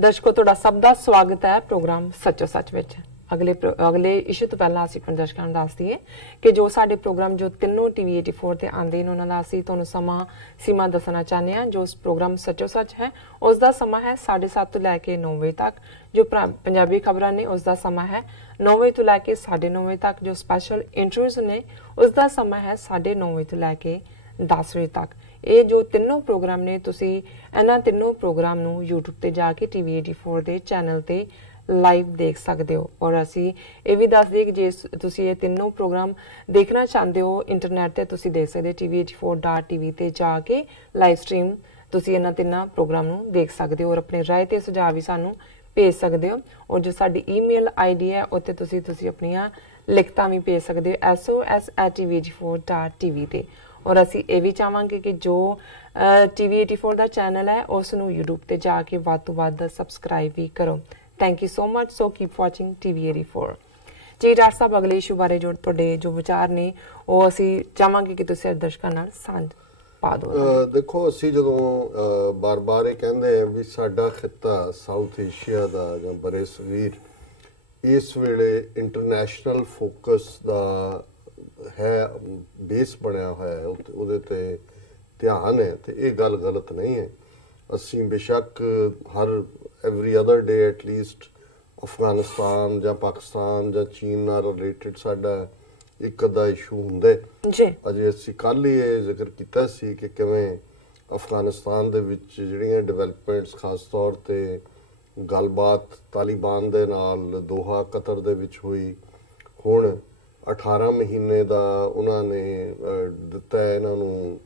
दर्शकों तुहाडा सब दा स्वागत है प्रोग्राम सचो सच विच। अगले इशू तो पहला असीं अपने दर्शकों नूं दस दईए कि जो साडे प्रोग्राम जो तीनों TV 84 ते आंदे ने उन्हां दा असीं तुहानूं सीमा दसना चाहते हैं। जो प्रोग्राम सचो सच है उसका समा है 7:30 तो लैके 9 बजे तक। जो पंजाबी खबरां ने उसका समा है 9 बजे तो लैके 9:30 बजे तक। जो स्पैशल इंटरव्यूज ने उसका समा है 9:30 बजे तो लैके 10 बजे तक। ये जो तीनों प्रोग्राम ने तुसी इन्हां तीनों प्रोग्राम नूं YouTube ते जाके TV 84 दे चैनल ते लाइव देख सकते हो। और असी ये भी दस दिए कि जे तुसी ये तीनों प्रोग्राम देखना चाहते हो इंटरनेट ते तुसी देख सकते TV84.tv ते जाके लाइव स्ट्रीम तुसी इन्हां तीनों प्रोग्राम नूं देख सकते हो और अपने राय ते सुझाव भी सानू भेज सकते हो। और जो साडी ईमेल ID है उत्ते तुसी अपनियां लिखतां भी भेज सकते हो sos@tv84.tv ते। और असी ये भी चाहांगे कि जो TV 84 का चैनल है उसनूं यूट्यूब ते जाके वध तो वध सबसक्राइब भी करो। Thank you so much. So keep watching TV 84 जी। डॉक्टर साहब अगले इशू बारे जो तुहाडे जो विचार ने वो असी चाहांगे कि तुसीं दर्शकां नाल सांझ पा दो। देखो असी जदों बार बार ये कहंदे हैं भी साडा खिता साउथ एशिया का जां बरे सगीर इस वेले इंटरनेशनल फोकस का है बेस बनया होया है उहदे ते ध्यान है तो ये गल गलत नहीं है। असी बेशक हर every other day at least Afghanistan जां पाकिस्तान जां चीन नाल रिलेटेड साडा एक अद्धा इशू हुंदा है। अजे असी कल ही ये जिक्र कीता सी कि किवें अफगानिस्तान दे विच जिहड़ियां डेवलपमेंट्स खास तौर ते गलबात तालिबान दे नाल दोहा कतर दे विच हुई। हुण 18 महीने का उन्होंने दिता है इन्हों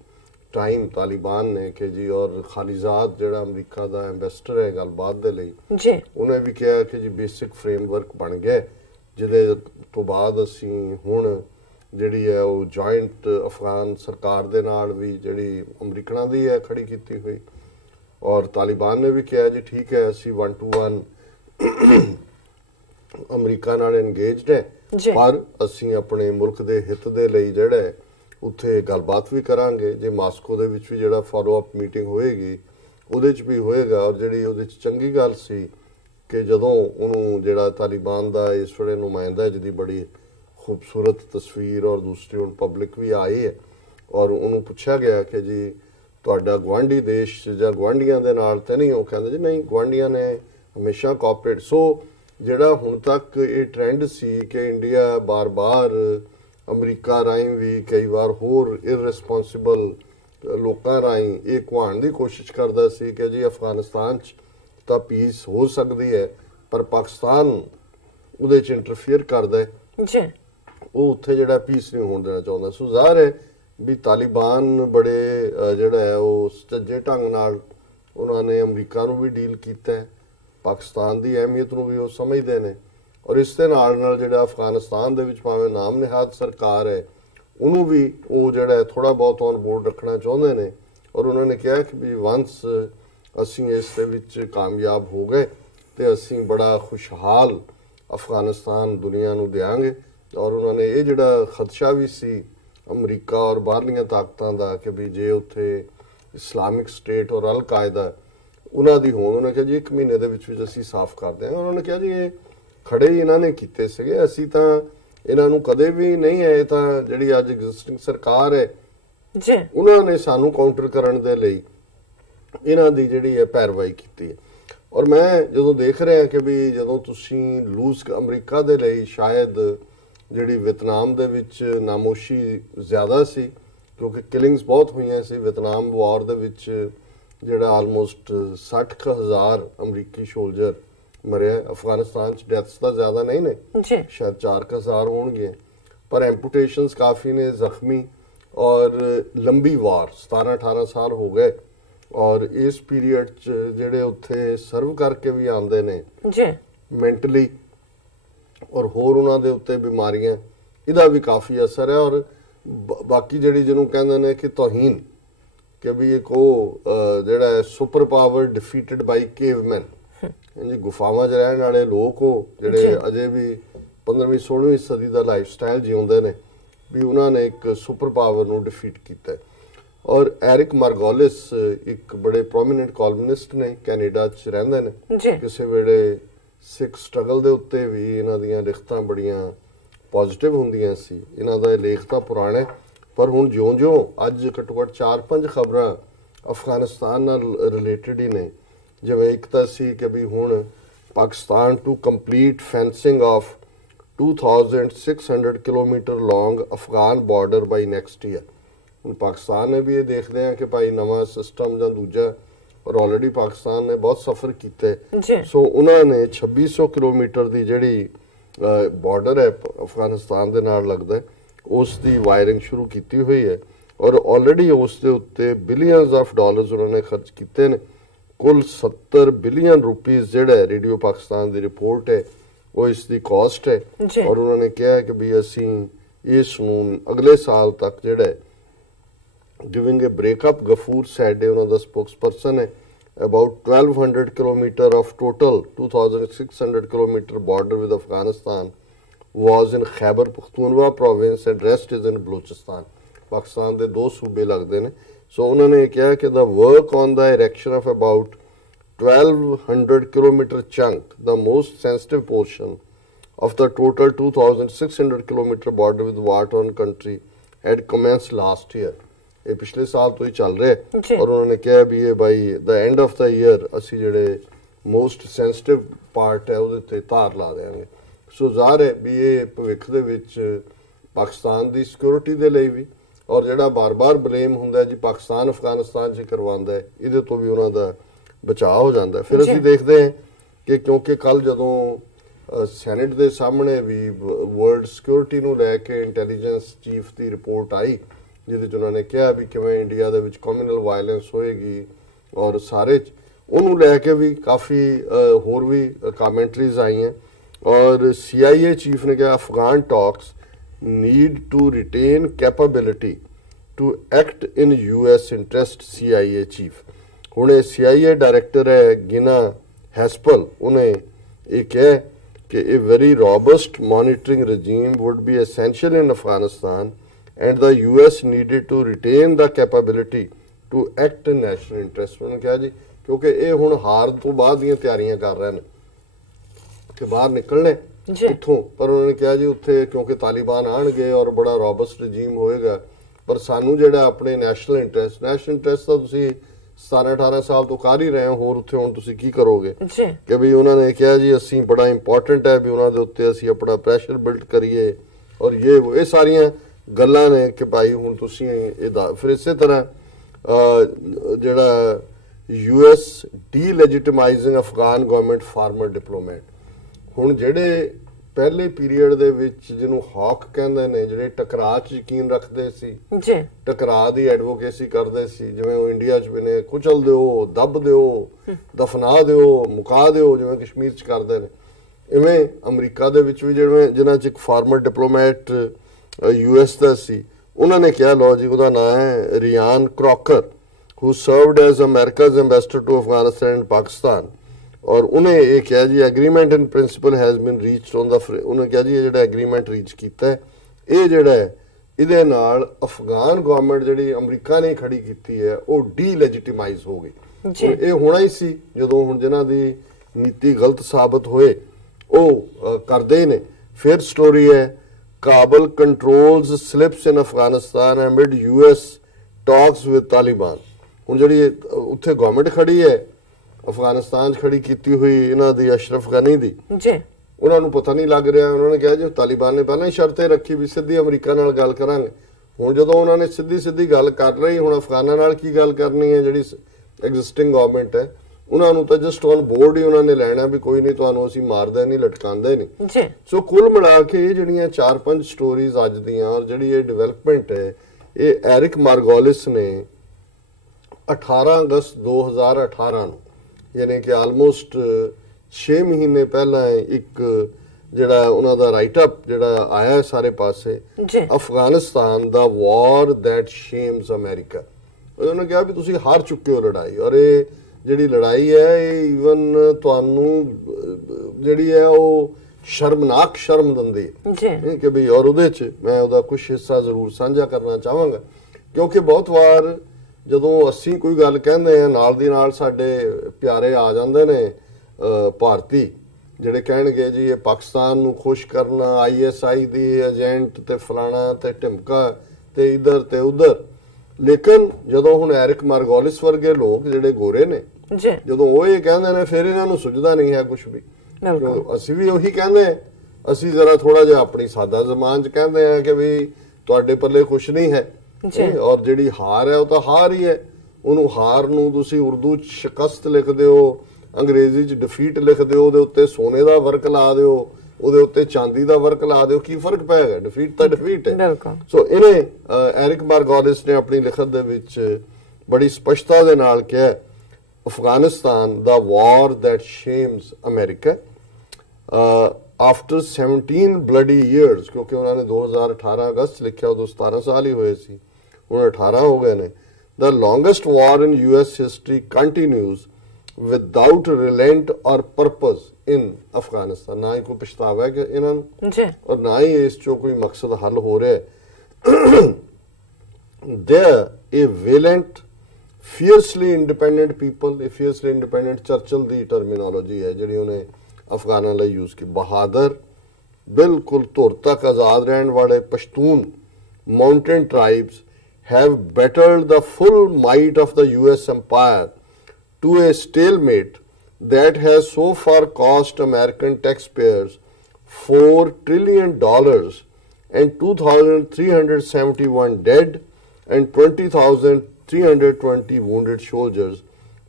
टाइम तालिबान ने कि जी और खालिजाद जो अमरीका का एंबेसडर है गलबात के लिए उन्हें भी कहा कि जी बेसिक फ्रेमवर्क बन गया जिदे तो बाद असी हुण जिहड़ी है वो जॉइंट अफगान सरकार दे नाल भी जिहड़ी अमरीकना दी है खड़ी की हुई। और तालिबान ने भी कहा जी ठीक है असी 1-to-1 अमरीका नाल एंगेज्ड है पर असी अपने मुल्क के हित के लिए जिहड़ा उत्थे गलबात भी करांगे। जे मास्को दे विच भी जिहड़ा फॉलो अप मीटिंग होएगी उहदे च भी होएगा। और जिहड़ी उहदे च चंगी गल सी कि जदों उहनूं जिहड़ा तालिबान दा इस वेले नुमाइंदा जिहदी बड़ी खूबसूरत तस्वीर और दूसरी हुण पब्लिक भी आई है और उहनूं पुछया गया कि जी तुहाडा गुआंढी देश जां गुआंढियां दे नाल ते नहीं, ओह कहंदे जी नहीं गुआंढियां ने हमेशा कोऑपरेट। सो जिहड़ा हुण तक ये ट्रेंड सी कि इंडिया बार बार अमरीका राहीं भी कई बार होर इररिस्पोंसिबल लोकां राहीं ये घुआण की कोशिश करता सी कि जी अफगानिस्तान तां पीस हो सकती है पर पाकिस्तान उहदे च इंटरफेयर करदा है, वो उत्थे जिहड़ा पीस नहीं होण देना चाहुंदा। सो ज़ाहिर है भी तालिबान बड़े जिहड़ा है वो सच्चे ढंग नाल उन्होंने अमरीका नूं भी डील कीता है, पाकिस्तान की अहमियत नूं भी वो समझते हैं। और इस दे नाल नाल जिहड़ा अफगानिस्तान दे विच भावें नाम निहाद सरकार है उन्होंने भी वो जिहड़ा थोड़ा बहुत ऑन बोर्ड रखना चाहुंदे ने। और उन्होंने कहा कि भी वंस असीं इस दे विच कामयाब हो गए तो असीं बड़ा खुशहाल अफगानिस्तान दुनिया नूं देंगे। और उन्होंने ये जिहड़ा खदशा भी सी अमरीका और बाहरलियां ताकतां दा कि भी जे उत्थे इस्लामिक स्टेट और अल कायदा उन्हों की होण उन्होंने कहा जी 1 महीने के विच असीं साफ कर देंगे। उन्होंने कहा जी ये खड़े ही इन्होंने कीते सीगे, असीं तां इन्हां नूं कदे भी नहीं है तां जिहड़ी अज एग्जिस्टिंग सरकार है उन्होंने सानू काउंटर करन दे लई इन्हां दी जिहड़ी है पैरवाई कीती है। और मैं जदों देख रहा कि भी जदों तुसीं लूज अमरीका दे लई शायद जिहड़ी वियतनाम दे विच नामोशी ज़्यादा सी क्योंकि किलिंग्स बहुत हुई सी वियतनाम वॉर दे विच जिहड़ा आलमोस्ट 60,000 अमरीकी सोल्जर मरे। अफगानिस्तान डेथ्स तो ज़्यादा नहीं ने, शायद 4,000 होंगे पर एम्पूटेशंस काफ़ी ने, जख्मी और लंबी वार 17-18 साल हो गए। और इस पीरीयड जिहड़े उत्थे सर्व करके भी आंदे ने मैंटली और होर उन्हां दे उत्ते बीमारियां इहदा भी काफ़ी असर है। और बाकी जिहड़ी जिन्हों कहंदे ने कि तौहीन कि भी एक जिहड़ा super power defeated by caveman जी गुफावां 'च रहण वाले लोग हो जिहड़े अजे भी 15वीं-16वीं सदी का लाइफ स्टाइल जिउंदे ने भी उन्होंने एक सुपर पावर नूं डिफीट कीता है। ਔਰ ਐਰਿਕ ਮਾਰਗੋਲਿਸ ਇੱਕ ਬੜੇ ਪ੍ਰੋਮੀਨੈਂਟ ਕਾਲਮਨਿਸਟ ਨੇ, ਕੈਨੇਡਾ 'ਚ ਰਹਿੰਦੇ ਨੇ। ਕਿਸੇ ਵੇਲੇ ਸਿੱਖ ਸਟਰਗਲ ਦੇ ਉੱਤੇ ਵੀ ਇਹਨਾਂ ਦੀਆਂ ਲਿਖਤਾਂ ਬੜੀਆਂ ਪੋਜ਼ਿਟਿਵ ਹੁੰਦੀਆਂ ਸੀ। ਇਹਨਾਂ ਦਾ ਇਹ ਲੇਖ ਤਾਂ ਪੁਰਾਣਾ, ਪਰ ਹੁਣ ਜਿਉਂ-ਜਿਉਂ ਅੱਜ ਘੱਟੋ ਘੱਟ 4-5 ਖਬਰਾਂ ਅਫਗਾਨਿਸਤਾਨ ਨਾਲ ਰਿਲੇਟਡ ਹੀ ਨੇ। ਜਿਵੇਂ ਇੱਕ ਤਾਂ ਸੀ ਕਿ ਵੀ ਹੁਣ Pakistan to complete fencing of 2600 kilometre long Afghan border by next year. ਹੁਣ ਪਾਕਿਸਤਾਨ ਨੇ ਵੀ ਇਹ ਦੇਖਦੇ ਆ ਕਿ ਭਾਈ ਨਵਾਂ ਸਿਸਟਮ ਜਾਂ ਦੂਜਾ, ਔਰ ਆਲਰੇਡੀ ਪਾਕਿਸਤਾਨ ਨੇ ਬਹੁਤ ਸਫ਼ਰ ਕੀਤੇ, ਸੋ ਉਹਨਾਂ ਨੇ 2600 ਕਿਲੋਮੀਟਰ ਦੀ ਜਿਹੜੀ ਬਾਰਡਰ ਹੈ ਅਫਗਾਨਿਸਤਾਨ ਦੇ ਨਾਲ ਲੱਗਦਾ, ਉਸ ਦੀ ਵਾਇਰਿੰਗ ਸ਼ੁਰੂ ਕੀਤੀ ਹੋਈ ਹੈ। ਔਰ ਆਲਰੇਡੀ ਉਸ ਦੇ ਉੱਤੇ ਬਿਲੀਅਨਸ ਆਫ ਡਾਲਰਸ ਉਹਨਾਂ ਨੇ ਖਰਚ ਕੀਤੇ ਨੇ। ਕੁੱਲ 70 ਬਿਲੀਅਨ ਰੁਪੀਸ ਜਿਹੜਾ ਰੇਡੀਓ ਪਾਕਿਸਤਾਨ ਦੀ ਰਿਪੋਰਟ ਹੈ ਉਹ ਇਸ ਦੀ ਕਾਸਟ ਹੈ। ਔਰ ਉਹਨਾਂ ਨੇ ਕਿਹਾ ਕਿ ਵੀ ਅਸੀਂ ਇਸ ਨੂੰ ਅਗਲੇ ਸਾਲ ਤੱਕ ਜਿਹੜਾ giving a breakup, Ghafoor said, ਉਹਨਾਂ ਦਾ spokesperson ਹੈ, about 1200 kilometer of total 2600 kilometer border with Afghanistan was in Khyber Pakhtunkhwa province and rest is in Balochistan। Pakistan ਦੇ 2 ਸੂਬੇ ਲੱਗਦੇ ਨੇ। ਸੋ ਉਹਨਾਂ ਨੇ ਕਿਹਾ ਕਿ the work on the erection of about 1200 kilometer chunk, the most sensitive portion of the total 2600 kilometer border with war-torn country, had commenced last year। ਇਹ ਪਿਛਲੇ ਸਾਲ ਤੋਂ ਹੀ ਚੱਲ ਰਿਹਾ। ਔਰ ਉਹਨਾਂ ਨੇ ਕਿਹਾ ਵੀ ਇਹ ਬਾਈ ਦ ਐਂਡ ਆਫ ਦਾ ਈਅਰ ਅਸੀਂ ਜਿਹੜੇ ਮੋਸਟ ਸੈਂਸਿਟਿਵ ਪਾਰਟ ਹੈ ਉਹਦੇ ਤੇ ਤਾਰ ਲਾ ਦੇਵਾਂਗੇ। ਸੋ ਜ਼ਾਹਰ ਹੈ ਵੀ ਇਹ ਭਵਿੱਖ ਦੇ ਵਿੱਚ ਪਾਕਿਸਤਾਨ ਦੀ ਸਿਕਿਉਰਿਟੀ ਦੇ ਲਈ ਵੀ, ਔਰ ਜਿਹੜਾ ਬਾਰ-ਬਾਰ ਬਲੇਮ ਹੁੰਦਾ ਜੀ ਪਾਕਿਸਤਾਨ ਅਫਗਾਨਿਸਤਾਨ 'ਚ ਕਰਵਾਉਂਦਾ ਹੈ, ਇਹਦੇ ਤੋਂ ਵੀ ਉਹਨਾਂ ਦਾ ਬਚਾਅ ਹੋ ਜਾਂਦਾ। ਫਿਰ ਅਸੀਂ ਦੇਖਦੇ ਹਾਂ ਕਿ ਕਿਉਂਕਿ ਕੱਲ ਜਦੋਂ ਸੈਨੇਟ ਦੇ ਸਾਹਮਣੇ ਵੀ ਵਰਲਡ ਸਿਕਿਉਰਿਟੀ ਨੂੰ ਲੈ ਕੇ ਇੰਟੈਲੀਜੈਂਸ ਚੀਫ ਦੀ ਰਿਪੋਰਟ ਆਈ, ਜਿਹਦੇ 'ਚ ਉਹਨਾਂ ਨੇ ਕਿਹਾ ਵੀ ਕਿਵੇਂ ਇੰਡੀਆ ਦੇ ਵਿੱਚ ਕਮਿਊਨਲ ਵਾਇਲੈਂਸ ਹੋਏਗੀ, ਔਰ ਸਾਰੇ ਉਹਨੂੰ ਲੈ ਕੇ ਵੀ ਕਾਫੀ ਹੋਰ ਵੀ ਕਮੈਂਟਰੀਜ਼ ਆਈਆਂ। ਔਰ CIA ਚੀਫ ਨੇ ਕਿਹਾ Afghan talks need to retain capability to act in US interest. CIA chief ਹੁਣ ਇਹ CIA ਡਾਇਰੈਕਟਰ ਹੈ ਗਿਨਾ ਹੈਸਪਲ, ਉਹਨੇ ਇਹ ਕਿਹਾ ਕਿ ਇਹ very robust monitoring regime would be essential in Afghanistan and the US needed to retain the capability to act in national interest। ਉਹਨੇ ਕਿਹਾ ਜੀ ਕਿਉਂਕਿ ਇਹ ਹੁਣ ਹਾਰ ਤੋਂ ਬਾਅਦ ਦੀਆਂ ਤਿਆਰੀਆਂ ਕਰ ਰਹੇ ਨੇ ਕਿ ਬਾਹਰ ਨਿਕਲਣੇ ਉੱਥੋਂ, ਪਰ ਉਹਨਾਂ ਨੇ ਕਿਹਾ ਜੀ ਉੱਥੇ ਕਿਉਂਕਿ ਤਾਲਿਬਾਨ ਆਣਗੇ ਔਰ ਬੜਾ ਰੋਬਸਟ ਰਜੀਮ ਹੋਏਗਾ, ਪਰ ਸਾਨੂੰ ਜਿਹੜਾ ਆਪਣੇ ਨੈਸ਼ਨਲ ਇੰਟਰਸਟ ਤਾਂ ਤੁਸੀਂ 17-18 ਸਾਲ ਤੋਂ ਕਰ ਹੀ ਰਹੇ ਹੋ, ਹੋਰ ਉੱਥੇ ਹੁਣ ਤੁਸੀਂ ਕੀ ਕਰੋਗੇ। ਕਿ ਵੀ ਉਹਨਾਂ ਨੇ ਕਿਹਾ ਜੀ ਅਸੀਂ ਬੜਾ ਇੰਪੋਰਟੈਂਟ ਹੈ ਵੀ ਉਹਨਾਂ ਦੇ ਉੱਤੇ ਅਸੀਂ ਆਪਣਾ ਪ੍ਰੈਸ਼ਰ ਬਿਲਡ ਕਰੀਏ, ਔਰ ਇਹ ਸਾਰੀਆਂ ਗੱਲਾਂ ਨੇ ਕਿ ਭਾਈ ਹੁਣ ਤੁਸੀਂ ਇਹਦਾ। ਫਿਰ ਇਸੇ ਤਰ੍ਹਾਂ ਜਿਹੜਾ US delegitimizing Afghan government former diplomat, ਹੁਣ ਜਿਹੜੇ ਪਹਿਲੇ ਪੀਰੀਅਡ ਦੇ ਵਿੱਚ ਜਿਹਨੂੰ ਹੌਕ ਕਹਿੰਦੇ ਨੇ, ਜਿਹੜੇ ਟਕਰਾਅ 'ਚ ਯਕੀਨ ਰੱਖਦੇ ਸੀ, ਟਕਰਾਅ ਦੀ ਐਡਵੋਕੇਸੀ ਕਰਦੇ ਸੀ, ਜਿਵੇਂ ਉਹ ਇੰਡੀਆ 'ਚ ਵੀ ਨੇ ਕੁਚਲ ਦਿਓ, ਦੱਬ ਦਿਓ, ਦਫਨਾ ਦਿਓ, ਮੁਕਾ ਦਿਓ, ਜਿਵੇਂ ਕਸ਼ਮੀਰ 'ਚ ਕਰਦੇ ਨੇ, ਇਵੇਂ ਅਮਰੀਕਾ ਦੇ ਵਿੱਚ ਵੀ ਜਿਹਨਾਂ 'ਚ ਇੱਕ ਫਾਰਮਰ ਡਿਪਲੋਮੈਟ US ਦਾ ਸੀ, ਉਹਨਾਂ ਨੇ ਕਿਹਾ ਲਓ ਜੀ, ਉਹਦਾ ਨਾਂ ਹੈ Ryan ਕ੍ਰੋਕਰ, who served as America's ambassador to Afghanistan and Pakistan। ਔਰ ਉਹਨੇ ਇਹ ਕਿਹਾ ਜੀ agreement in principal has been reached on the, ਉਹਨੇ ਕਿਹਾ ਜੀ ਇਹ ਜਿਹੜਾ ਐਗਰੀਮੈਂਟ ਰੀਚ ਕੀਤਾ ਹੈ, ਇਹ ਜਿਹੜਾ ਹੈ ਇਹਦੇ ਨਾਲ ਅਫਗਾਨ ਗਵਰਨਮੈਂਟ ਜਿਹੜੀ ਅਮਰੀਕਾ ਨੇ ਖੜੀ ਕੀਤੀ ਹੈ ਉਹ ਡੀਲੈਜੀਟਿਮਾਈਜ਼ ਹੋ ਗਈ। ਇਹ ਹੋਣਾ ਹੀ ਸੀ ਜਦੋਂ ਹੁਣ ਜਿਹਨਾਂ ਦੀ ਨੀਤੀ ਗਲਤ ਸਾਬਤ ਹੋਏ ਉਹ ਕਰਦੇ ਨੇ। ਫਿਰ ਸਟੋਰੀ ਹੈ Kabul controls slips in Afghanistan amid US talks with Taliban. ਹੁਣ ਜਿਹੜੀ ਉੱਥੇ ਗਵਰਨਮੈਂਟ ਖੜੀ ਹੈ ਅਫਗਾਨਿਸਤਾਨ 'ਚ ਖੜੀ ਕੀਤੀ ਹੋਈ ਇਹਨਾਂ ਦੀ ਅਸ਼ਰਫ ਗਨੀ ਦੀ, ਉਹਨਾਂ ਨੂੰ ਪਤਾ ਨਹੀਂ ਲੱਗ ਰਿਹਾ। ਉਹਨਾਂ ਨੇ ਕਿਹਾ ਜੀ ਤਾਲਿਬਾਨ ਨੇ ਪਹਿਲਾਂ ਹੀ ਸ਼ਰਤੇ ਰੱਖੀ ਵੀ ਸਿੱਧੀ ਅਮਰੀਕਾ ਨਾਲ ਗੱਲ ਕਰਾਂਗੇ। ਹੁਣ ਜਦੋਂ ਉਹਨਾਂ ਨੇ ਸਿੱਧੀ ਗੱਲ ਕਰ ਲਈ, ਹੁਣ ਅਫਗਾਨਾਂ ਨਾਲ ਕੀ ਗੱਲ ਕਰਨੀ ਹੈ, ਜਿਹੜੀ ਐਗਜ਼ਿਸਟਿੰਗ ਗਵਰਨਮੈਂਟ ਹੈ ਉਹਨਾਂ ਨੂੰ ਤਾਂ ਜਸਟ ਔਨ ਬੋਰਡ ਹੀ ਉਹਨਾਂ ਨੇ ਲੈਣਾ ਵੀ ਕੋਈ ਨਹੀਂ, ਤੁਹਾਨੂੰ ਅਸੀਂ ਮਾਰਦੇ ਨਹੀਂ, ਲਟਕਾਉਂਦੇ ਨਹੀਂ। ਸੋ ਕੁੱਲ ਮਿਲਾ ਕੇ ਇਹ ਜਿਹੜੀਆਂ 4-5 ਸਟੋਰੀਜ਼ ਅੱਜ ਦੀਆਂ, ਔਰ ਜਿਹੜੀ ਇਹ ਡਿਵੈਲਪਮੈਂਟ ਹੈ, ਇਹ ਐਰਿਕ ਮਾਰਗੋਲਿਸ ਨੇ 18 ਅਗਸਤ 2018 ਨੂੰ, ਯਾਨੀ ਕਿ ਆਲਮੋਸਟ 6 ਮਹੀਨੇ ਪਹਿਲਾਂ ਇੱਕ ਜਿਹੜਾ ਉਹਨਾਂ ਦਾ ਰਾਈਟ ਅਪ ਜਿਹੜਾ ਆਇਆ ਸਾਰੇ ਪਾਸੇ, ਅਫਗਾਨਿਸਤਾਨ ਦਾ ਵਾਰ ਦੈਟ ਸ਼ੇਮਸ ਅਮਰੀਕਾ। ਉਹਨੇ ਕਿਹਾ ਵੀ ਤੁਸੀਂ ਹਾਰ ਚੁੱਕੇ ਹੋ ਲੜਾਈ, ਔਰ ਇਹ ਜਿਹੜੀ ਲੜਾਈ ਹੈ ਇਹ ਈਵਨ ਤੁਹਾਨੂੰ ਜਿਹੜੀ ਹੈ ਉਹ ਸ਼ਰਮਨਾਕ ਸ਼ਰਮ ਦਿੰਦੀ ਹੈ ਕਿ ਵੀ। ਔਰ ਉਹਦੇ 'ਚ ਮੈਂ ਉਹਦਾ ਕੁਝ ਹਿੱਸਾ ਜ਼ਰੂਰ ਸਾਂਝਾ ਕਰਨਾ ਚਾਹਾਂਗਾ, ਕਿਉਂਕਿ ਬਹੁਤ ਵਾਰ ਜਦੋਂ ਅਸੀਂ ਕੋਈ ਗੱਲ ਕਹਿੰਦੇ ਆ ਨਾਲ ਦੀ ਨਾਲ ਸਾਡੇ ਪਿਆਰੇ ਆ ਜਾਂਦੇ ਨੇ ਭਾਰਤੀ ਜਿਹੜੇ ਕਹਿਣਗੇ ਜੀ ਇਹ ਪਾਕਿਸਤਾਨ ਨੂੰ ਖੁਸ਼ ਕਰਨਾ, ISI ਦੀ ਏਜੰਟ ਤੇ ਫਲਾਣਾ ਤੇ ਢਿਮਕਾ ਤੇ ਇਧਰ ਤੇ ਉਧਰ। ਲੇਕਿਨ ਜਦੋਂ ਹੁਣ ਐਰਿਕ ਮਾਰਗੋਲਿਸ ਵਰਗੇ ਲੋਕ ਜਿਹੜੇ ਗੋਰੇ ਨੇ ਜਦੋਂ ਉਹ ਇਹ ਕਹਿੰਦੇ ਨੇ ਫਿਰ ਇਹਨਾਂ ਨੂੰ ਸੁਝਦਾ ਨਹੀਂ ਹੈ ਕੁਝ ਵੀ। ਅਸੀਂ ਵੀ ਉਹੀ ਕਹਿੰਦੇ ਆ, ਅਸੀਂ ਜ਼ਰਾ ਥੋੜਾ ਜਿਹਾ ਆਪਣੀ ਸਾਦਾ ਜ਼ਬਾਨ 'ਚ ਕਹਿੰਦੇ ਆ ਕਿ ਵੀ ਤੁਹਾਡੇ ਪੱਲੇ ਕੁਝ ਨਹੀਂ ਹੈ ਔਰ ਜਿਹੜੀ ਹਾਰ ਹੈ ਉਹ ਤਾਂ ਹਾਰ ਹੀ ਹੈ। ਉਹਨੂੰ ਹਾਰ ਨੂੰ ਤੁਸੀਂ ਉਰਦੂ 'ਚ ਸ਼ਿਕਸਤ ਲਿਖਦੇ ਹੋ, ਅੰਗਰੇਜ਼ੀ 'ਚ ਡਿਫੀਟ ਲਿਖਦੇ ਹੋ, ਉਹਦੇ ਉੱਤੇ ਸੋਨੇ ਦਾ ਵਰਕ ਲਾ ਦਿਓ, ਉਹਦੇ ਉੱਤੇ ਚਾਂਦੀ ਦਾ ਵਰਕ ਲਾ ਦਿਓ, ਕੀ ਫਰਕ ਪੈਗਾ? ਡਿਫੀਟ ਤਾਂ ਡਿਫੀਟ ਹੈ। ਸੋ ਇਹਨੇ ਐਰਿਕ ਮਾਰਗੋਲਿਸ ਨੇ ਆਪਣੀ ਲਿਖਤ ਦੇ ਵਿੱਚ ਬੜੀ ਸਪਸ਼ਟਤਾ ਦੇ ਨਾਲ ਕਿਹਾ ਅਫਗਾਨਿਸਤਾਨ ਦਾ war that shames America after 17 bloody years, ਕਿਉਂਕਿ ਉਹਨਾਂ ਨੇ 2018 ਅਗਸਤ ਲਿਖਿਆ, ਉਦੋਂ 17 ਸਾਲ ਹੀ ਹੋਏ ਸੀ, ਹੁਣ 18 ਹੋ ਗਏ ਨੇ। The longest war in US history continues without relent or purpose in Afghanistan। ਨਾ ਹੀ ਕੋਈ ਪਛਤਾਵਾ ਹੈ ਕਿ ਇਹਨਾਂ ਨੂੰ ਔਰ ਨਾ ਹੀ ਇਸ ਚੋਂ ਕੋਈ ਮਕਸਦ ਹੱਲ ਹੋ ਰਿਹਾ ਹੈ। There a valiant fiercely independent people, a fiercely independent ਚਰਚਲ the terminology ਹੈ ਜਿਹੜੀ ਉਹਨੇ ਅਫਗਾਨਾਂ ਲਈ ਯੂਜ਼ ਕੀ। ਬਹਾਦਰ ਬਿਲਕੁਲ ਧੁਰ ਤੱਕ ਆਜ਼ਾਦ ਰਹਿਣ ਵਾਲੇ Pashtun mountain tribes have battled the full might of the US empire to a stalemate that has so far cost American taxpayers $4 trillion and 2,371 dead and 20,320 wounded soldiers.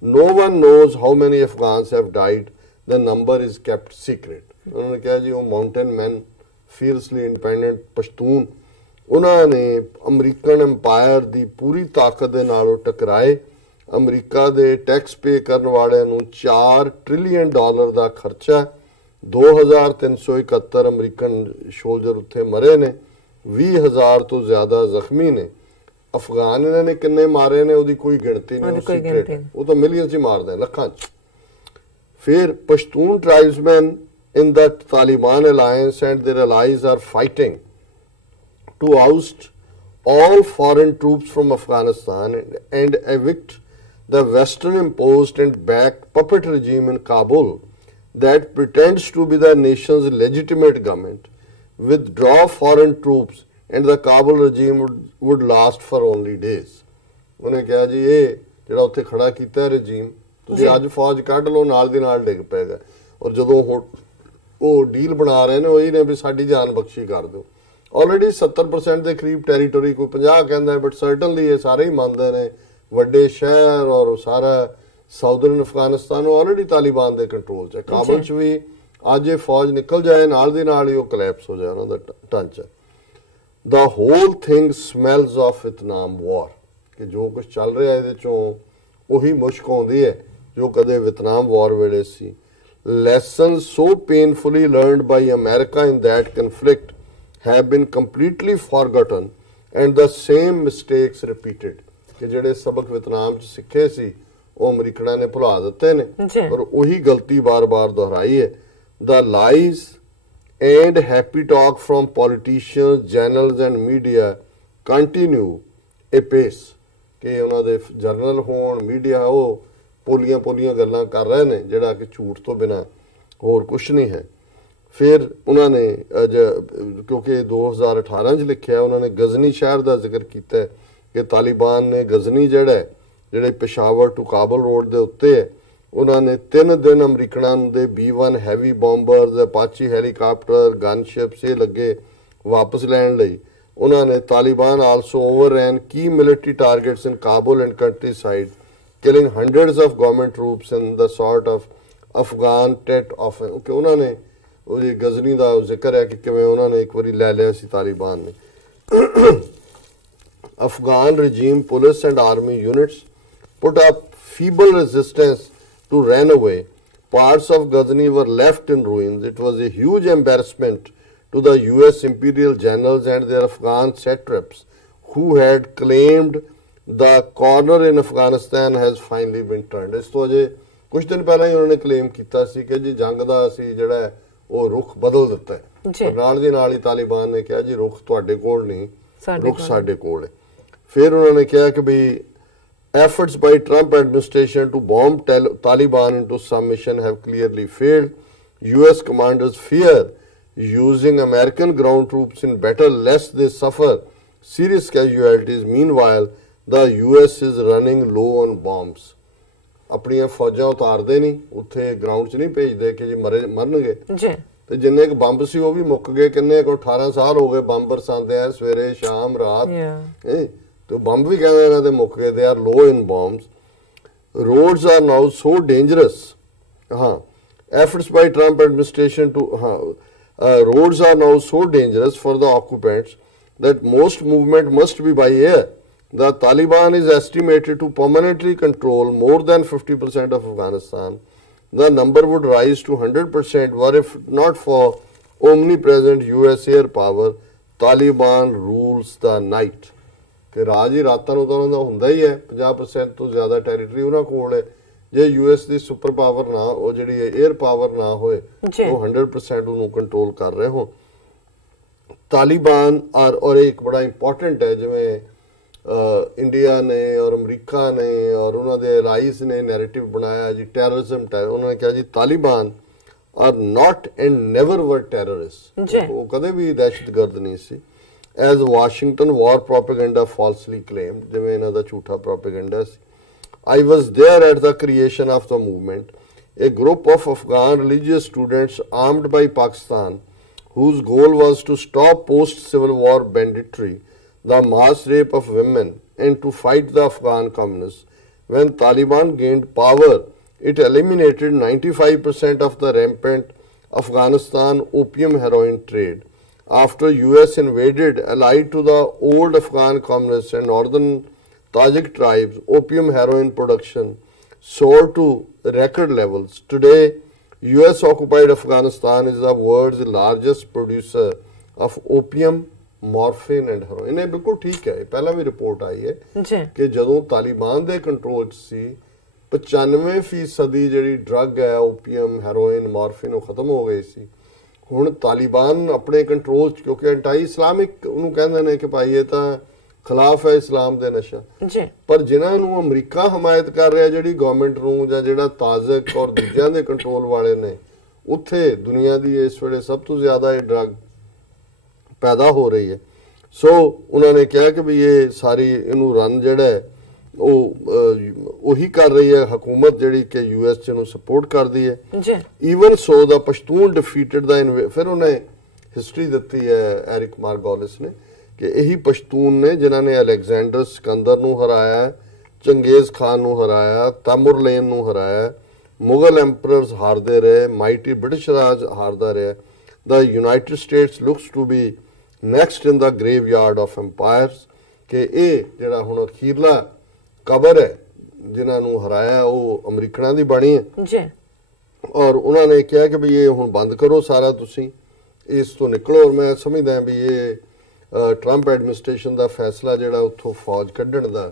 No one knows how many Afghans have died. The number is kept secret. उन्होंने कहा जी वो mountain men, fiercely independent Pashtun, ਉਹਨਾਂ ਨੇ American umpire ਦੀ ਪੂਰੀ ਤਾਕਤ ਦੇ ਨਾਲ ਟਕਰਾਏ। America ਦੇ tax pay ਕਰਨ ਵਾਲਿਆਂ ਨੂੰ $4 ਟ੍ਰਿਲੀਅਨ ਦਾ ਖਰਚਾ, 2371 ਅਮਰੀਕਨ ਸੋਲਜਰ ਉੱਥੇ ਮਰੇ ਨੇ, 20,000 ਤੋਂ ਜ਼ਿਆਦਾ ਜ਼ਖਮੀ ਨੇ। ਅਫਗਾਨ ਇਹਨਾਂ ਨੇ ਕਿੰਨੇ ਮਾਰੇ ਨੇ ਉਹਦੀ ਕੋਈ ਗਿਣਤੀ ਨਹੀਂ, ਉਹ ਤਾਂ ਮਿਲੀਅਨਸ ਹੀ ਮਾਰਦੇ ਆ, ਲੱਖਾਂ 'ਚ। ਫਿਰ Pashtun ਟ੍ਰਾਈਬਸਮੈਨ in the Taliban alliance and their allies are fighting to oust all foreign troops from Afghanistan and evict the Western imposed and backed puppet regime in Kabul that pretends to be the nation's legitimate government. Withdraw foreign troops and the Kabul regime would last for only days. ਉਹਨੇ ਕਿਹਾ ਜੀ ਇਹ ਜਿਹੜਾ ਉੱਥੇ ਖੜਾ ਕੀਤਾ regime, ਤੁਸੀਂ ਅੱਜ ਫੌਜ ਕੱਢ ਲਓ ਨਾਲ ਦੀ ਨਾਲ ਡਿੱਗ ਪਏਗਾ। ਔਰ ਜਦੋਂ ਉਹ ਡੀਲ ਬਣਾ ਰਹੇ ਨੇ ਉਹੀ ਨੇ ਵੀ ਸਾਡੀ ਜਾਨ ਬਖਸ਼ੀ ਕਰ ਦਿਓ। ਆਲਰੇਡੀ 70% ਦੇ ਕਰੀਬ ਟੈਰੀਟੋਰੀ, ਕੋਈ 50 ਕਹਿੰਦਾ ਬਟ ਸਰਟਨਲੀ ਇਹ ਸਾਰੇ ਹੀ ਮੰਨਦੇ ਨੇ, ਵੱਡੇ ਸ਼ਹਿਰ ਔਰ ਸਾਰਾ ਸਾਊਦਰਨ ਅਫਗਾਨਿਸਤਾਨ ਆਲਰੇਡੀ ਤਾਲਿਬਾਨ ਦੇ ਕੰਟਰੋਲ 'ਚ ਹੈ। ਕਾਬਲ 'ਚ ਵੀ ਅੱਜ ਇਹ ਫੌਜ ਨਿਕਲ ਜਾਏ ਨਾਲ ਦੀ ਨਾਲ ਹੀ ਉਹ ਕਲੈਪਸ ਹੋ ਜਾਏ ਉਹਨਾਂ ਦਾ ਢਾਂਚਾ। ਦਾ ਹੋਲ ਥਿੰਗ ਸਮੈਲਸ ਆਫ ਵਿਤਨਾਮ ਵਾਰ, ਕਿ ਜੋ ਕੁਝ ਚੱਲ ਰਿਹਾ ਇਹਦੇ 'ਚੋਂ ਉਹੀ ਮੁਸ਼ਕ ਆਉਂਦੀ ਹੈ ਜੋ ਕਦੇ ਵਿਤਨਾਮ ਵਾਰ ਵੇਲੇ ਸੀ। Lessons so painfully learned by America in that conflict have been completely forgotten and the same mistakes repeated। ਕਿ ਜਿਹੜੇ ਸਬਕ ਵਿਤਨਾਮ 'ਚ ਸਿੱਖੇ ਸੀ ਉਹ ਅਮਰੀਕਨਾਂ ਨੇ ਭੁਲਾ ਦਿੱਤੇ ਨੇ ਔਰ ਉਹੀ ਗਲਤੀ ਬਾਰ-ਬਾਰ ਦੁਹਰਾਈ ਹੈ। The lies and happy talk from politicians, journals and media continue apace। ਕਿ ਉਹਨਾਂ ਦੇ ਜਰਨਲ ਹੋਣ, ਮੀਡੀਆ ਉਹ ਪੋਲੀਆਂ ਗੱਲਾਂ ਕਰ ਰਹੇ ਨੇ ਜਿਹੜਾ ਕਿ ਝੂਠ ਤੋਂ ਬਿਨਾ ਹੋਰ ਕੁਛ ਨਹੀਂ ਹੈ। ਫਿਰ ਉਹਨਾਂ ਨੇ ਕਿਉਂਕਿ 2018 'ਚ ਲਿਖਿਆ, ਉਹਨਾਂ ਨੇ ਗਜ਼ਨੀ ਸ਼ਹਿਰ ਦਾ ਜ਼ਿਕਰ ਕੀਤਾ ਕਿ ਤਾਲਿਬਾਨ ਨੇ ਗਜ਼ਨੀ ਜਿਹੜੇ ਪਿਸ਼ਾਵਰ ਟੂ ਕਾਬਲ ਰੋਡ ਦੇ ਉੱਤੇ ਹੈ, ਉਹਨਾਂ ਨੇ 3 ਦਿਨ ਅਮਰੀਕਨਾਂ ਦੇ B-1 ਹੈਵੀ ਬੰਬਰਸ, ਅਪਾਚੀ ਹੈਲੀਕਾਪਟਰ, ਗਨਸ਼ਿਪਸ ਇਹ ਲੱਗੇ ਵਾਪਸ ਲੈਣ ਲਈ। ਉਹਨਾਂ ਨੇ ਤਾਲਿਬਾਨ ਆਲਸੋ ਓਵਰਰਨ ਕੀ ਮਿਲਟਰੀ ਟਾਰਗੇਟਸ ਇਨ ਕਾਬਲ and country side, killing hundreds of government troops in the sort of Afghan tet of ਕਿ ਉਹਨਾਂ ਨੇ ਉਹਦੀ ਗਜ਼ਨੀ ਦਾ ਜ਼ਿਕਰ ਹੈ ਕਿ ਕਿਵੇਂ ਉਹਨਾਂ ਨੇ ਇੱਕ ਵਾਰੀ ਲੈ ਲਿਆ ਸੀ ਤਾਲਿਬਾਨ ਨੇ। Afghan regime police and army units put up feeble resistance to run away. Parts of Ghazni were left in ruins. It was a huge embarrassment to the US imperial generals and their Afghan satraps who had claimed the corner in Afghanistan has finally been turned। ਇਸ ਤੋਂ ਅਜੇ ਕੁਝ ਦਿਨ ਪਹਿਲਾਂ ਹੀ ਉਹਨਾਂ ਨੇ claim ਕੀਤਾ ਸੀ ਕਿ ਜੀ ਜੰਗ ਦਾ ਅਸੀਂ ਜਿਹੜਾ ਉਹ ਰੁਖ ਬਦਲ ਦਿੱਤਾ ਹੈ। ਨਾਲ ਦੀ ਨਾਲ ਹੀ ਤਾਲਿਬਾਨ ਨੇ ਕਿਹਾ ਜੀ ਰੁਖ ਤੁਹਾਡੇ ਕੋਲ ਨਹੀਂ, ਰੁਖ ਸਾਡੇ ਕੋਲ ਹੈ। ਫਿਰ ਉਹਨਾਂ ਨੇ ਕਿਹਾ ਕਿ ਵੀ Efforts by Trump administration to bomb Taliban into submission have clearly failed. US commanders fear using American ground troops in battle lest they suffer serious casualties. Meanwhile, the US is running low on bombs. ਆਪਣੀਆਂ ਫੌਜਾਂ ਉਤਾਰਦੇ ਨਹੀਂ ਉੱਥੇ ground 'ਚ ਨਹੀਂ ਭੇਜਦੇ ਕਿ ਜੇ ਮਰਨਗੇ ਜੀ ਤੇ ਜਿੰਨੇ ਕੁ ਬੰਬ ਸੀ ਉਹ ਵੀ ਮੁੱਕ ਗਏ ਕਿੰਨੇ ਕੋ 18 ਸਾਲ ਹੋ ਗਏ ਬੰਬ ਬਰਸਾਉਂਦੇ ਆ ਸਵੇਰੇ ਸ਼ਾਮ ਰਾਤ ਤੇ ਬੰਬ ਵੀ ਕਹਿੰਦੇ ਇਹਨਾਂ ਦੇ ਮੁੱਕ ਗਏ they are low in bombs roads are now so dangerous efforts by Trump administration to roads are now so dangerous for the occupants that most movement must be by air. The Taliban is estimated to permanently control more than 50% of Afghanistan. The number would rise to 100% were if not for omnipresent US air power. Taliban rules the night. ਕਿ ਰਾਜ ਹੀ ਰਾਤਾਂ ਨੂੰ ਤਾਂ ਉਹਨਾਂ ਦਾ ਹੁੰਦਾ ਹੀ ਹੈ 50% ਤੋਂ ਜ਼ਿਆਦਾ territory ਉਹਨਾਂ ਕੋਲ ਹੈ ਜੇ ਯੂਐਸ ਦੀ ਸੁਪਰ ਪਾਵਰ ਨਾ ਉਹ ਜਿਹੜੀ 에ਅਰ ਪਾਵਰ ਨਾ ਹੋਏ ਉਹ 100% ਉਹਨੂੰ ਕੰਟਰੋਲ ਕਰ ਰਹੇ ਹੋ ਤਾਲਿਬਾਨ ਔਰ ਇੱਕ ਬੜਾ ਇੰਪੋਰਟੈਂਟ ਹੈ ਜਿਵੇਂ ਇੰਡੀਆ ਨੇ ਔਰ ਅਮਰੀਕਾ ਨੇ ਔਰ ਉਹਨਾਂ ਦੇ ਅਲਾਈਜ਼ ਨੇ ਨੈਰੇਟਿਵ ਬਣਾਇਆ ਜੀ ਟੈਰਰਿਜ਼ਮ ਉਹਨਾਂ ਨੇ ਕਿਹਾ ਜੀ Taliban are not and never ਵਰ ਟੈਰਰਿਸਟ ਉਹ ਕਦੇ ਵੀ ਦਹਿਸ਼ਤਗਰਦ ਨਹੀਂ ਸੀ as Washington war propaganda falsely claimed, ਜਿਵੇਂ ਇਹਨਾਂ ਦਾ ਝੂਠਾ propaganda C. I was there at the creation of the movement. A group of Afghan religious students armed by Pakistan, whose goal was to stop post-civil war banditry, the mass rape of women, and to fight the Afghan communists. When Taliban gained power, it eliminated 95% of the rampant Afghanistan opium heroin trade. After US invaded, allied to the old Afghan communists and northern Tajik tribes, opium heroin production soared to record levels. Today, US occupied Afghanistan is the world's largest producer of opium, morphine and heroin. ਇਹ ਬਿਲਕੁਲ ਠੀਕ ਹੈ ਪਹਿਲਾਂ ਵੀ report ਆਈ ਹੈ ਕਿ ਜਦੋਂ ਤਾਲਿਬਾਨ ਦੇ control 'ਚ ਸੀ 95% ਜਿਹੜੀ ਡਰੱਗ ਹੈ ਓਪੀਅਮ ਹੈਰੋਇਨ ਮਾਰਫਿਨ ਉਹ ਖਤਮ ਹੋ ਗਈ ਸੀ ਹੁਣ ਤਾਲਿਬਾਨ ਆਪਣੇ ਕੰਟਰੋਲ 'ਚ ਕਿਉਂਕਿ ਐਂਟੀ ਇਸਲਾਮਿਕ ਉਹਨੂੰ ਕਹਿੰਦੇ ਨੇ ਕਿ ਭਾਈ ਇਹ ਤਾਂ ਖਿਲਾਫ ਹੈ ਇਸਲਾਮ ਦੇ ਨਸ਼ਾ ਪਰ ਜਿਨ੍ਹਾਂ ਨੂੰ ਅਮਰੀਕਾ ਹਮਾਇਤ ਕਰ ਰਿਹਾ ਜਿਹੜੀ ਗਵਰਨਮੈਂਟ ਨੂੰ ਜਾਂ ਜਿਹੜਾ ਤਾਜ਼ਕ ਔਰ ਦੂਜਿਆਂ ਦੇ ਕੰਟਰੋਲ ਵਾਲੇ ਨੇ ਉੱਥੇ ਦੁਨੀਆ ਦੀ ਇਸ ਵੇਲੇ ਸਭ ਤੋਂ ਜ਼ਿਆਦਾ ਇਹ ਡਰੱਗ ਪੈਦਾ ਹੋ ਰਹੀ ਹੈ ਸੋ ਉਹਨਾਂ ਨੇ ਕਿਹਾ ਕਿ ਵੀ ਇਹ ਸਾਰੀ ਇਹਨੂੰ ਰਨ ਜਿਹੜਾ ਹੈ ਉਹੀ ਕਰ ਰਹੀ ਹੈ ਹਕੂਮਤ ਜਿਹੜੀ ਕਿ ਯੂਐਸ ਚ ਨੂੰ ਸਪੋਰਟ ਕਰਦੀ ਹੈ ਈਵਨ ਸੋ ਦਾ ਪਸ਼ਤੂਨ ਡਿਫੀਟਡ ਦਾ ਫਿਰ ਉਹਨੇ ਹਿਸਟਰੀ ਦਿੱਤੀ ਹੈ ਐਰਿਕ ਮਾਰਗੋਲਿਸ ਨੇ ਕਿ ਇਹੀ ਪਸ਼ਤੂਨ ਨੇ ਜਿਨ੍ਹਾਂ ਨੇ ਅਲੈਗਜ਼ੈਂਡਰ ਸਿਕੰਦਰ ਨੂੰ ਹਰਾਇਆ ਚੰਗੇਜ਼ ਖਾਨ ਨੂੰ ਹਰਾਇਆ ਤਾਮੁਰਲੇਨ ਨੂੰ ਹਰਾਇਆ ਮੁਗਲ ਐਮਪਰਰਸ ਹਾਰਦੇ ਰਹੇ ਮਾਈਟੀ ਬ੍ਰਿਟਿਸ਼ ਰਾਜ ਹਾਰਦਾ ਰਿਹਾ the United States looks to be next in the graveyard of empires ਕਿ ਇਹ ਜਿਹੜਾ ਹੁਣ ਅਖੀਰਲਾ ਕਬਰ ਹੈ ਜਿਨ੍ਹਾਂ ਨੂੰ ਹਰਾਇਆ ਉਹ ਅਮਰੀਕਨਾਂ ਦੀ ਬਣੀ ਹੈ ਜੀ ਔਰ ਉਹਨਾਂ ਨੇ ਕਿਹਾ ਕਿ ਵੀ ਇਹ ਹੁਣ ਬੰਦ ਕਰੋ ਸਾਰਾ ਤੁਸੀਂ ਇਸ ਤੋਂ ਨਿਕਲੋ ਔਰ ਮੈਂ ਸਮਝਦਾ ਵੀ ਇਹ ਟਰੰਪ ਐਡਮਿਨਿਸਟ੍ਰੇਸ਼ਨ ਦਾ ਫੈਸਲਾ ਜਿਹੜਾ ਉੱਥੋਂ ਫੌਜ ਕੱਢਣ ਦਾ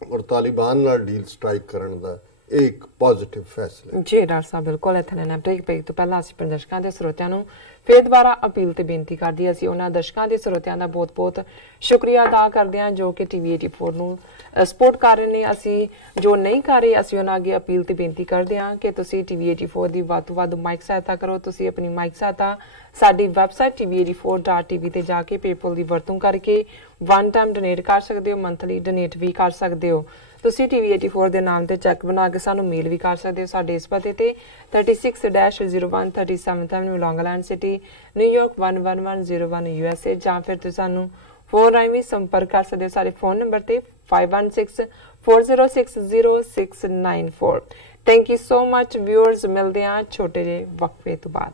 ਔਰ ਤਾਲਿਬਾਨ ਨਾਲ ਡੀਲ ਸਟ੍ਰਾਈਕ ਕਰਨ ਦਾ ਇਹ ਇੱਕ ਪੋਜ਼ਿਟਿਵ ਫੈਸਲਾ ਜੀ ਡਾਕਟਰ ਸਾਹਿਬ ਬਿਲਕੁਲ ਇੱਥੇ ਨੇ ਬ੍ਰੇਕ ਤੋਂ ਪਹਿਲਾਂ ਅਸੀਂ ਦਰਸ਼ਕਾਂ ਦੇ ਸਰੋਤਿਆਂ ਨੂੰ ਫਿਰ ਦੁਬਾਰਾ ਅਪੀਲ ਤੇ ਬੇਨਤੀ ਕਰਦੀ ਅਸੀਂ ਉਹਨਾਂ ਦਰਸ਼ਕਾਂ ਦੇ ਸਰੋਤਿਆਂ ਦਾ ਬਹੁਤ-ਬਹੁਤ ਸ਼ੁਕਰੀਆ ਅਦਾ ਕਰਦੇ ਹਾਂ ਜੋ ਕਿ ਟੀਵੀ 84 ਨੂੰ ਸਪੋਰਟ ਕਰ ਰਹੇ ਨੇ ਅਸੀਂ ਜੋ ਨਹੀਂ ਕਰ ਰਹੇ ਅਸੀਂ ਉਹਨਾਂ ਅੱਗੇ ਅਪੀਲ ਤੇ ਬੇਨਤੀ ਕਰਦੇ ਹਾਂ ਕਿ ਤੁਸੀਂ ਟੀਵੀ 84 ਦੀ ਵੱਧ ਤੋਂ ਵੱਧ ਮਾਈਕ ਸਹਾਇਤਾ ਕਰੋ ਤੁਸੀਂ ਆਪਣੀ ਮਾਈਕ ਸਹਾਇਤਾ ਸਾਡੀ ਵੈਬਸਾਈਟ tv84.tv ਤੇ ਜਾ ਕੇ ਪੇਪਲ ਦੀ ਵਰਤੋਂ ਕਰਕੇ ਵਨ ਟਾਈਮ ਡੋਨੇਟ ਕਰ ਸਕਦੇ ਹੋ ਮੰਥਲੀ ਡੋਨੇਟ ਵੀ ਕਰ ਸਕਦੇ ਹੋ ਤੁਸੀਂ ਟੀਵੀ 84 ਦੇ ਨਾਮ ਤੇ ਚੈੱਕ ਬਣਾ ਕੇ ਸਾਨੂੰ ਮੇਲ ਵੀ ਕਰ ਸਕਦੇ ਹੋ ਸਾਡੇ ਇਸ ਪਤੇ ਤੇ 36-0137 ਐਵਨਿਊ ਲੌਂਗ ਆਈਲੈਂਡ ਸਿਟੀ ਨਿਊਯਾਰਕ 11101 USA ਜਾਂ ਫਿਰ ਤੁਸੀਂ ਸਾਨੂੰ ਫੋਨ ਰਾਹੀਂ ਵੀ ਸੰਪਰਕ ਕਰ ਸਕਦੇ ਹੋ ਸਾਡੇ ਫੋਨ ਨੰਬਰ ਤੇ 5164060694 thank you so much viewers ਮਿਲਦੇ ਹਾਂ ਛੋਟੇ ਜਿਹੇ ਵਕਫੇ ਤੋਂ ਬਾਅਦ